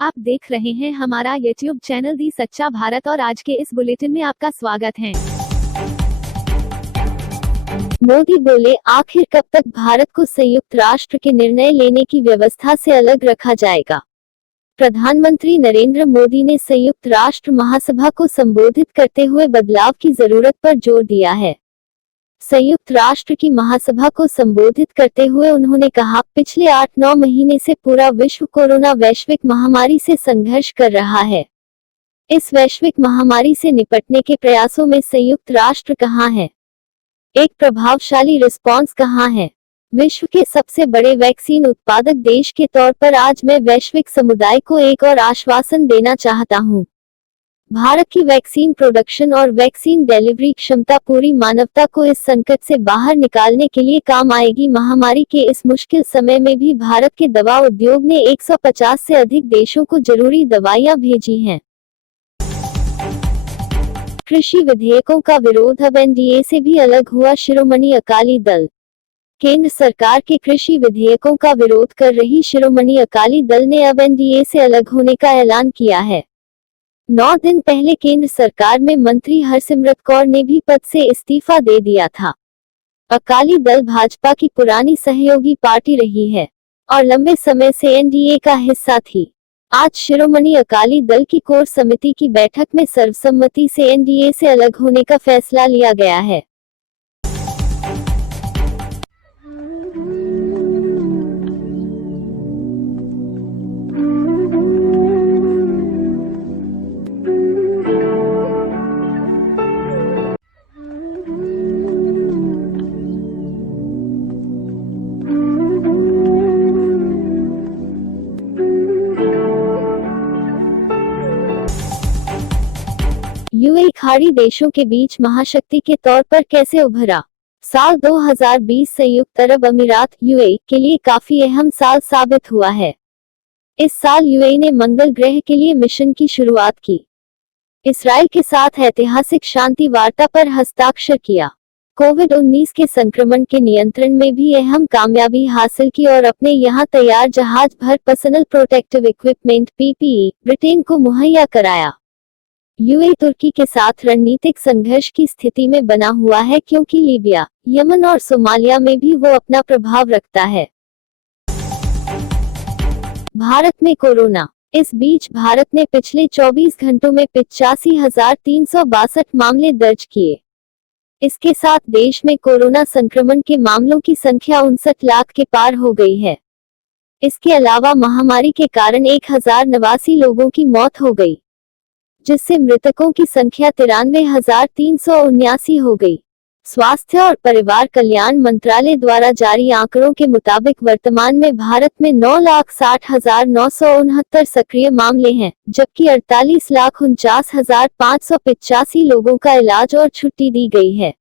आप देख रहे हैं हमारा YouTube चैनल दी सच्चा भारत और आज के इस बुलेटिन में आपका स्वागत है। मोदी बोले, आखिर कब तक भारत को संयुक्त राष्ट्र के निर्णय लेने की व्यवस्था से अलग रखा जाएगा। प्रधानमंत्री नरेंद्र मोदी ने संयुक्त राष्ट्र महासभा को संबोधित करते हुए बदलाव की जरूरत पर जोर दिया है। संयुक्त राष्ट्र की महासभा को संबोधित करते हुए उन्होंने कहा, पिछले 8-9 महीने से पूरा विश्व कोरोना वैश्विक महामारी से संघर्ष कर रहा है। इस वैश्विक महामारी से निपटने के प्रयासों में संयुक्त राष्ट्र कहाँ है? एक प्रभावशाली रिस्पॉन्स कहाँ है? विश्व के सबसे बड़े वैक्सीन उत्पादक देश के तौर पर आज मैं वैश्विक समुदाय को एक और आश्वासन देना चाहता हूँ। भारत की वैक्सीन प्रोडक्शन और वैक्सीन डिलीवरी क्षमता पूरी मानवता को इस संकट से बाहर निकालने के लिए काम आएगी। महामारी के इस मुश्किल समय में भी भारत के दवा उद्योग ने 150 से अधिक देशों को जरूरी दवाइयां भेजी हैं। कृषि विधेयकों का विरोध, अब एनडीए से भी अलग हुआ शिरोमणि अकाली दल। केंद्र सरकार के कृषि विधेयकों का विरोध कर रही शिरोमणि अकाली दल ने अब एनडीए से अलग होने का ऐलान किया है। 9 दिन पहले केंद्र सरकार में मंत्री हरसिमरत कौर ने भी पद से इस्तीफा दे दिया था। अकाली दल भाजपा की पुरानी सहयोगी पार्टी रही है और लंबे समय से एनडीए का हिस्सा थी। आज शिरोमणि अकाली दल की कोर समिति की बैठक में सर्वसम्मति से एनडीए से अलग होने का फैसला लिया गया है। यूएई खाड़ी देशों के बीच महाशक्ति के तौर पर कैसे उभरा? साल 2020 संयुक्त अरब अमीरात यूएई के लिए काफी अहम साल साबित हुआ है। इस साल यूएई ने मंगल ग्रह के लिए मिशन की शुरुआत की, इसराइल के साथ ऐतिहासिक शांति वार्ता पर हस्ताक्षर किया, कोविड-19 के संक्रमण के नियंत्रण में भी अहम कामयाबी हासिल की और अपने यहां तैयार जहाज भर personal protective equipment PPE Britain को मुहैया कराया। यूएई तुर्की के साथ रणनीतिक संघर्ष की स्थिति में बना हुआ है क्योंकि लीबिया, यमन और सोमालिया में भी वो अपना प्रभाव रखता है। भारत में कोरोना। इस बीच भारत ने पिछले 24 घंटों में 85,362 मामले दर्ज किए। इसके साथ देश में कोरोना संक्रमण के मामलों की संख्या 59 लाख के पार हो गई है। इसके अलावा महामारी के कारण 1089 लोगों की मौत हो गई, जिससे मृतकों की संख्या 93,379 हो गई। स्वास्थ्य और परिवार कल्याण मंत्रालय द्वारा जारी आंकड़ों के मुताबिक वर्तमान में भारत में 9,60,969 सक्रिय मामले हैं, जबकि 48,49,585 लोगों का इलाज और छुट्टी दी गई है।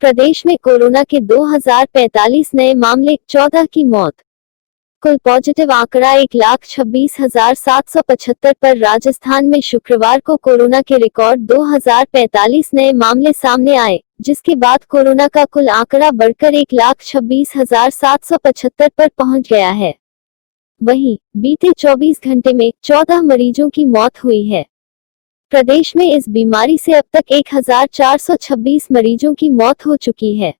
प्रदेश में कोरोना के 2045 नए मामले, 14 की मौत। कुल पॉजिटिव आंकड़ा 1,26,775 पर। राजस्थान में शुक्रवार को कोरोना के रिकॉर्ड 2045 नए मामले सामने आए, जिसके बाद कोरोना का कुल आंकड़ा बढ़कर 1,26,775 पर पहुंच गया है। वहीं बीते 24 घंटे में 14 मरीजों की मौत हुई है। प्रदेश में इस बीमारी से अब तक 1,426 मरीजों की मौत हो चुकी है।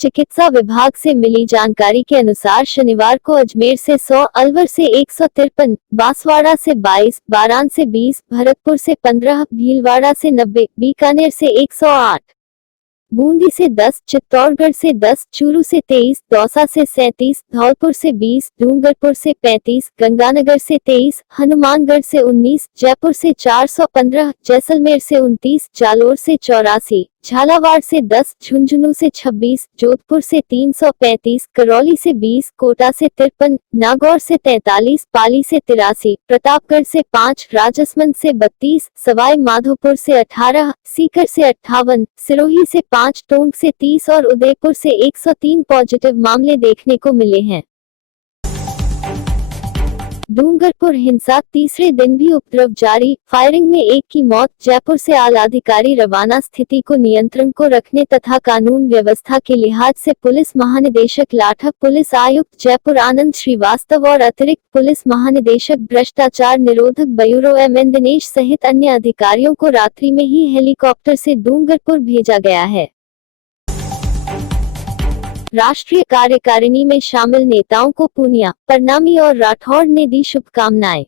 चिकित्सा विभाग से मिली जानकारी के अनुसार शनिवार को अजमेर से 100, अलवर से 153, बांसवाड़ा से 22, बारान से 20, भरतपुर से 15, भीलवाड़ा से 90, बीकानेर से 108, बूंदी से 10, चित्तौड़गढ़ से 10, चूरू से 23, दौसा से 37, धौलपुर से 20, डूंगरपुर से 35, गंगानगर से 23, हनुमानगढ़ से 19, जयपुर से 415, जैसलमेर से 29, जालोर से 84, झालावाड़ से 10, झुंझुनू से 26, जोधपुर से 335, करौली से 20, कोटा से 53, नागौर से 43, पाली से 83, प्रतापगढ़ से 5, राजसमंद से 32, सवाई माधोपुर से 18, सीकर से 58, सिरोही से 5, टोंक से 30 और उदयपुर से 103 पॉजिटिव मामले देखने को मिले हैं। डूंगरपुर हिंसा, तीसरे दिन भी उपद्रव जारी, फायरिंग में एक की मौत। जयपुर से आला अधिकारी रवाना। स्थिति को नियंत्रण को रखने तथा कानून व्यवस्था के लिहाज से पुलिस महानिदेशक लाठक, पुलिस आयुक्त जयपुर आनंद श्रीवास्तव और अतिरिक्त पुलिस महानिदेशक भ्रष्टाचार निरोधक ब्यूरो एम दिनेश सहित अन्य अधिकारियों को रात्रि में ही हेलीकॉप्टर से डूंगरपुर भेजा गया है। राष्ट्रीय कार्यकारिणी में शामिल नेताओं को पूनिया, परनामी और राठौड़ ने दी शुभकामनाएं।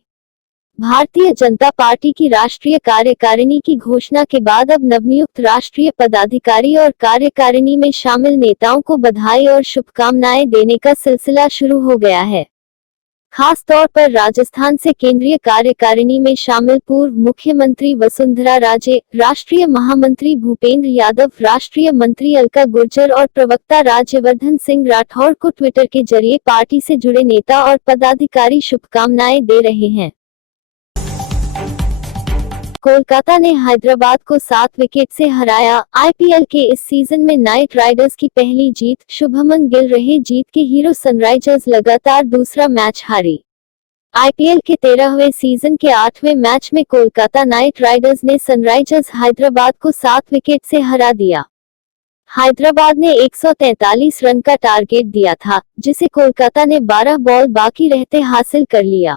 भारतीय जनता पार्टी की राष्ट्रीय कार्यकारिणी की घोषणा के बाद अब नवनियुक्त राष्ट्रीय पदाधिकारी और कार्यकारिणी में शामिल नेताओं को बधाई और शुभकामनाएं देने का सिलसिला शुरू हो गया है। खास तौर पर राजस्थान से केंद्रीय कार्यकारिणी में शामिल पूर्व मुख्यमंत्री वसुंधरा राजे, राष्ट्रीय महामंत्री भूपेंद्र यादव, राष्ट्रीय मंत्री अलका गुर्जर और प्रवक्ता राज्यवर्धन सिंह राठौड़ को ट्विटर के जरिए पार्टी से जुड़े नेता और पदाधिकारी शुभकामनाएं दे रहे हैं। कोलकाता ने हैदराबाद को 7 विकेट से हराया। आईपीएल के इस सीजन में नाइट राइडर्स की पहली जीत। शुभमन गिल रहे जीत के हीरो। सनराइजर्स लगातार दूसरा मैच हारी। आईपीएल के 13वें सीजन के 8वें मैच में कोलकाता नाइट राइडर्स ने सनराइजर्स हैदराबाद को 7 विकेट से हरा दिया। हैदराबाद ने 143 रन का टारगेट दिया था, जिसे कोलकाता ने 12 बॉल बाकी रहते हासिल कर लिया।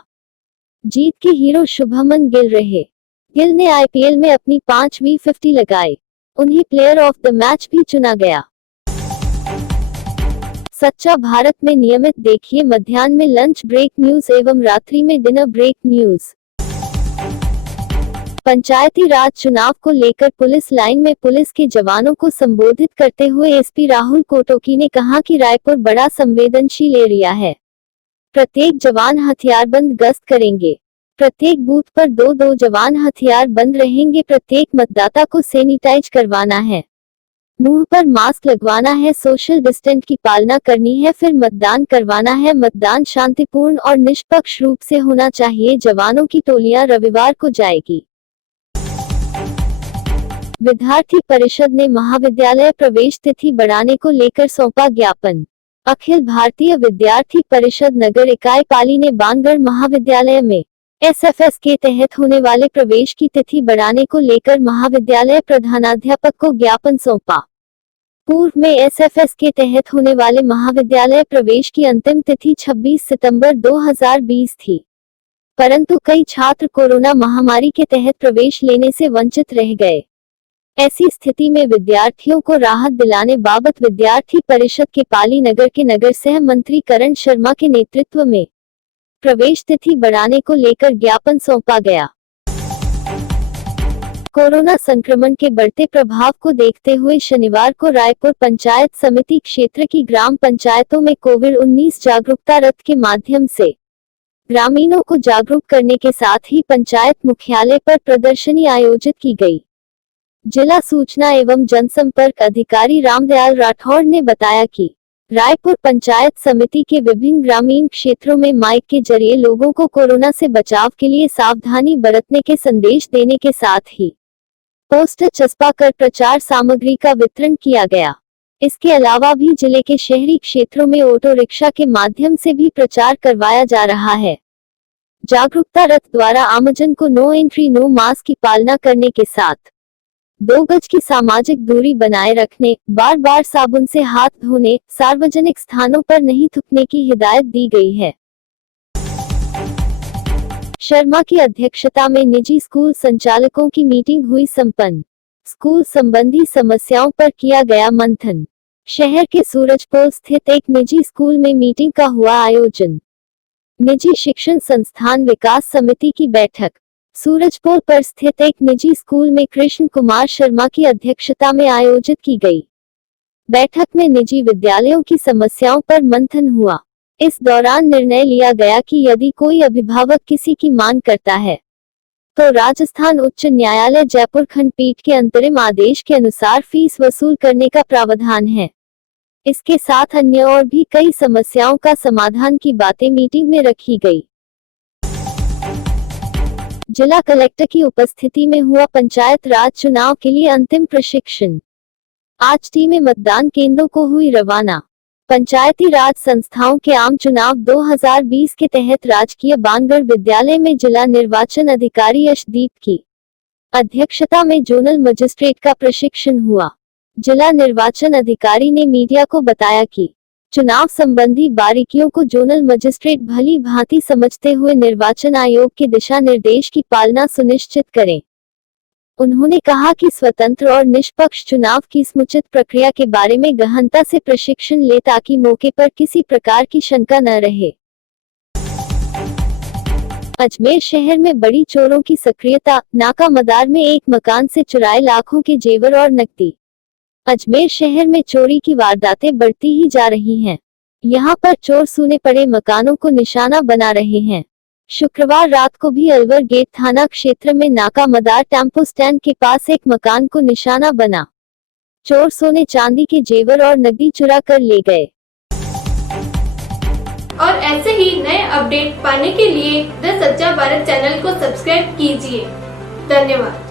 जीत के हीरो शुभमन गिल रहे। गिल ने आईपीएल में अपनी 5वीं 50 लगाई। उन्हें प्लेयर ऑफ द मैच भी चुना गया। सच्चा भारत में नियमित देखिए मध्याह्न में लंच ब्रेक न्यूज एवं रात्रि में डिनर ब्रेक न्यूज। पंचायती राज चुनाव को लेकर पुलिस लाइन में पुलिस के जवानों को संबोधित करते हुए एसपी राहुल कोटोकी ने कहा कि रायपुर बड़ा संवेदनशील एरिया है। प्रत्येक जवान हथियारबंद गश्त करेंगे। प्रत्येक बूथ पर 2-2 जवान हथियार बंद रहेंगे। प्रत्येक मतदाता को सैनिटाइज करवाना है, मुंह पर मास्क लगवाना है, सोशल डिस्टेंस की पालना करनी है, फिर मतदान करवाना है। मतदान शांतिपूर्ण और निष्पक्ष रूप से होना चाहिए। जवानों की टोलियां रविवार को जाएगी। विद्यार्थी परिषद ने महाविद्यालय प्रवेश तिथि बढ़ाने को लेकर सौंपा ज्ञापन। अखिल भारतीय विद्यार्थी परिषद नगर इकाई पाली ने बाणगढ़ महाविद्यालय में एसएफएस के तहत होने वाले प्रवेश की तिथि बढ़ाने को लेकर महाविद्यालय प्रधानाध्यापक को ज्ञापन सौंपा। पूर्व में एसएफएस के तहत होने वाले महाविद्यालय प्रवेश की अंतिम तिथि 26 सितंबर 2020 थी, परंतु कई छात्र कोरोना महामारी के तहत प्रवेश लेने से वंचित रह गए। ऐसी स्थिति में विद्यार्थियों को राहत दिलाने बाबत विद्यार्थी परिषद के पाली नगर के नगर सह मंत्री करण शर्मा के नेतृत्व में प्रवेश तिथि बढ़ाने को लेकर ज्ञापन सौंपा गया। कोरोना संक्रमण के बढ़ते प्रभाव को देखते हुए शनिवार को रायपुर पंचायत समिति क्षेत्र की ग्राम पंचायतों में कोविड-19 जागरूकता रथ के माध्यम से ग्रामीणों को जागरूक करने के साथ ही पंचायत मुख्यालय पर प्रदर्शनी आयोजित की गई। जिला सूचना एवं जनसंपर्क अधिकारी रामदयाल राठौड़ ने बताया कि रायपुर पंचायत समिति के विभिन्न ग्रामीण क्षेत्रों में माइक के जरिए लोगों को कोरोना से बचाव के लिए सावधानी बरतने के संदेश देने के साथ ही पोस्टर चस्पा कर प्रचार सामग्री का वितरण किया गया। इसके अलावा भी जिले के शहरी क्षेत्रों में ऑटो रिक्शा के माध्यम से भी प्रचार करवाया जा रहा है। जागरूकता रथ द्वारा आमजन को नो एंट्री नो मास्क की पालना करने के साथ 2 गज की सामाजिक दूरी बनाए रखने, बार बार साबुन से हाथ धोने, सार्वजनिक स्थानों पर नहीं थूकने की हिदायत दी गई है। शर्मा की अध्यक्षता में निजी स्कूल संचालकों की मीटिंग हुई संपन्न। स्कूल संबंधी समस्याओं पर किया गया मंथन। शहर के सूरजपोल स्थित एक निजी स्कूल में मीटिंग का हुआ आयोजन। निजी शिक्षण संस्थान विकास समिति की बैठक सूरजपोल पर स्थित एक निजी स्कूल में कृष्ण कुमार शर्मा की अध्यक्षता में आयोजित की गई। बैठक में निजी विद्यालयों की समस्याओं पर मंथन हुआ। इस दौरान निर्णय लिया गया कि यदि कोई अभिभावक किसी की मांग करता है तो राजस्थान उच्च न्यायालय जयपुर खंडपीठ के अंतरिम आदेश के अनुसार फीस वसूल करने का प्रावधान है। इसके साथ अन्य और भी कई समस्याओं का समाधान की बातें मीटिंग में रखी गई। जिला कलेक्टर की उपस्थिति में हुआ पंचायत राज चुनाव के लिए अंतिम प्रशिक्षण। आज टीमें मतदान केंद्रों को हुई रवाना। पंचायती राज संस्थाओं के आम चुनाव 2020 के तहत राजकीय बानगढ़ विद्यालय में जिला निर्वाचन अधिकारी यशदीप की अध्यक्षता में जोनल मजिस्ट्रेट का प्रशिक्षण हुआ। जिला निर्वाचन अधिकारी ने मीडिया को बताया कि चुनाव संबंधी बारीकियों को जोनल मजिस्ट्रेट भली भांति समझते हुए निर्वाचन आयोग के दिशा निर्देश की पालना सुनिश्चित करें। उन्होंने कहा कि स्वतंत्र और निष्पक्ष चुनाव की समुचित प्रक्रिया के बारे में गहनता से प्रशिक्षण ले ताकि मौके पर किसी प्रकार की शंका न रहे। अजमेर शहर में बड़ी चोरों की सक्रियता, नाका मदार में एक मकान से चुराए लाखों के जेवर और नकदी। अजमेर शहर में चोरी की वारदातें बढ़ती ही जा रही हैं। यहां पर चोर सूने पड़े मकानों को निशाना बना रहे हैं। शुक्रवार रात को भी अलवर गेट थाना क्षेत्र में नाका मदार टेम्पो स्टैंड के पास एक मकान को निशाना बना चोर सोने चांदी के जेवर और नकदी चुरा कर ले गए। और ऐसे ही नए अपडेट पाने के लिए द सच्चा भारत चैनल को सब्सक्राइब कीजिए। धन्यवाद।